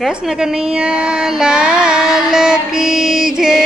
કૃષ્ણ કનૈયા લાલ કી જય।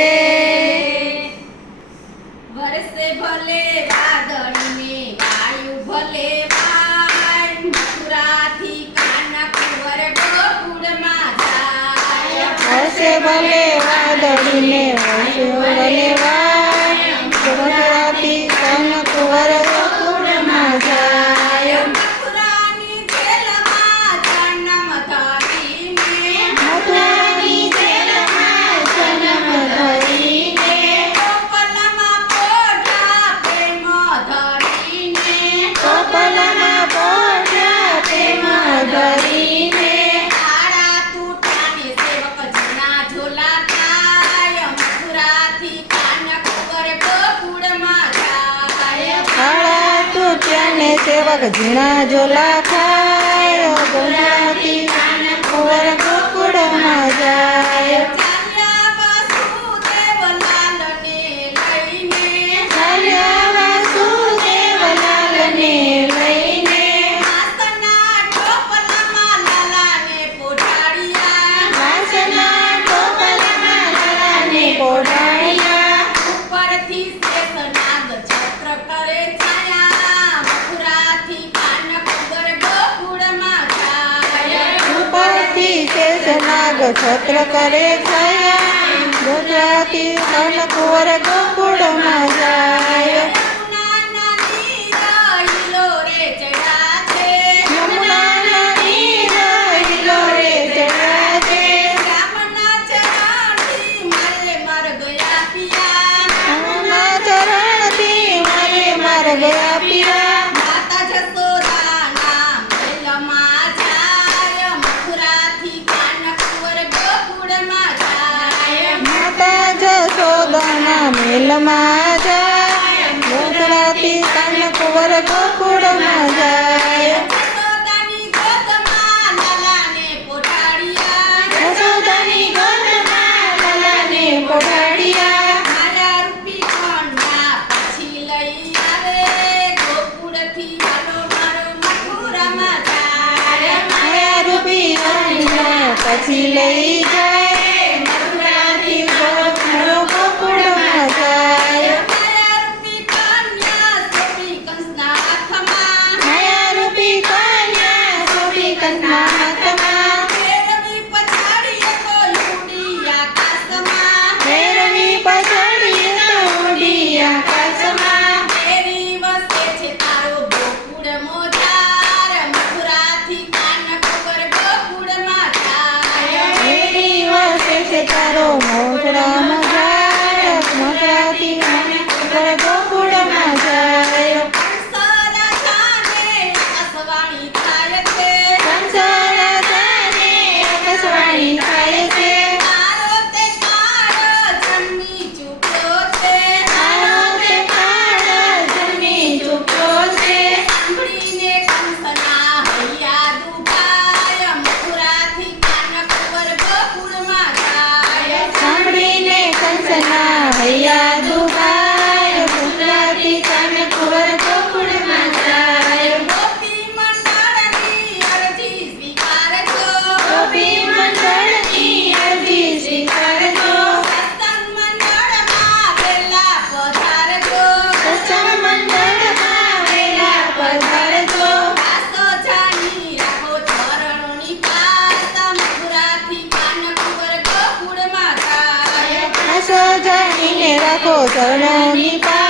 વરસે ભલે વાદળને વાયુ ભલે વાય, મથુરાથી કાના કુંવર ગોકુળમાં જાય। વરસે ભલે વાદળને વાયુ ભલે વાય, મથુરાથી કાના કુંવર ગોકુળમાં જાય। મથુરાની જેલમાં જન્મ ધરીને, મથુરાની જેલમાં જન્મ ધરીને, ગોકુળમાં પોઢા પ્રેમ ધરીને, ગોકુળમાં પોઢા પ્રેમ ધરીને, તાળા તૂટાને સેવક જૂના ઝોલા થાય। મથુરાથી કાના કુંવર ગોકુળમાં જાય। કાળા તૂટ્યાને સેવક ઝીણા ઝોલા ખાય, ગોકુળથી કાના કુંવર ગોકુળમાં જાય। ચાલ્યા વસુદેવલાલને લઈને, ચાલ્યા વાસુદેવલાલને લઈને, વાસના ટોપલામાં લાલાને પોઢાડ્યા। વાસના ટોપલામાં લાલાને પોઢાડ્યા। ઉપરથી શેષનાગ છત્ર કરે છાયા। મથુરાથી કાના કુંવર ગોકુળમાં જાય। ઉપરથી શેષનાગ છત્ર કરે છાયા, ગોકુળથી કાના કુંવર ગોકુળમાં જાય। યમુનાના નીર હિલોરે ચડ્યા છે, યમુનાના નીર હિલોરે ચડ્યા છે, રામના ચરણથી મારે માર્ગ આપ્યા। રામના ચરણથી મારે માર્ગ આપ્યા। માતા જશોદાના મહેલમાં જાય। મથુરાથી કાના કુંવર ગોકુળમાં જાય। માતા જશોદાના મેલમાં જાય, ગોકુળથી કાના કુંવર ગોકુળમાં જાય। જશોદાની ગોદમાં લાલાને પોઢાડ્યા। યશોદાની ગોદમાં લાલાને પોઢાડ્યા। માયા રૂપી કન્યા પછી લઈ આવે, ગોકુળથી હાલો મારો મથુરામાં જાય। માયારૂપી કન્યા પછી લઈ જાય, મથુરાથી મારો ગોકુળમાં જાય। માયારૂપી કન્યા સોંપી કંસના હાથમાં, માયારૂપી કન્યા સોંપી કંસના હાથમાં, ફેરવી પછાડીએ તો ઉડી આકાશમાં। ફેરવી પછાડીએ તો ઉડી આકાશમાં। ફેરી વસે છે તારો ગોકુળ મોજાર। મથુરાથી કાના કુંવર ગોકુળમાં જાય। ફેરી વસે છે તારો મોગરામાં જાય, મથુરાથી કાના કુંવર ગોકુળમાં જાય। કંસરાજાને આકાશવાણી થાય છે, કંસરા જાને આકાશવાણી થાય છે, તારો તે કાળ જન્મી ચૂક્યો છે। તારો તે કાળ જન્મી ચૂક્યો છે। સાંભળીને કંસના હૈયા દુભાય। મથુરાથી કાના કુંવર ગોકુળમાં જાય। સાંભળીને કંસના હૈયા દુભાય, મથુરાથી કાના કુંવર ગોકુળમાં જાય। ગોપી મંડળની અરજી સ્વીકારજો, ગોપી મંડળની અરજી સ્વીકારજો, સત્સંગ મંડળમાં વહેલા પધારજો। સત્સંગ મંડળમાં વહેલા પધારજો। વાસો જાની રાખો ચરણોની પાસ। મથુરાથી કાના કુંવર ગોકુળમાં જાય। આસો જાણીને રાખો ચરણોની પાસ।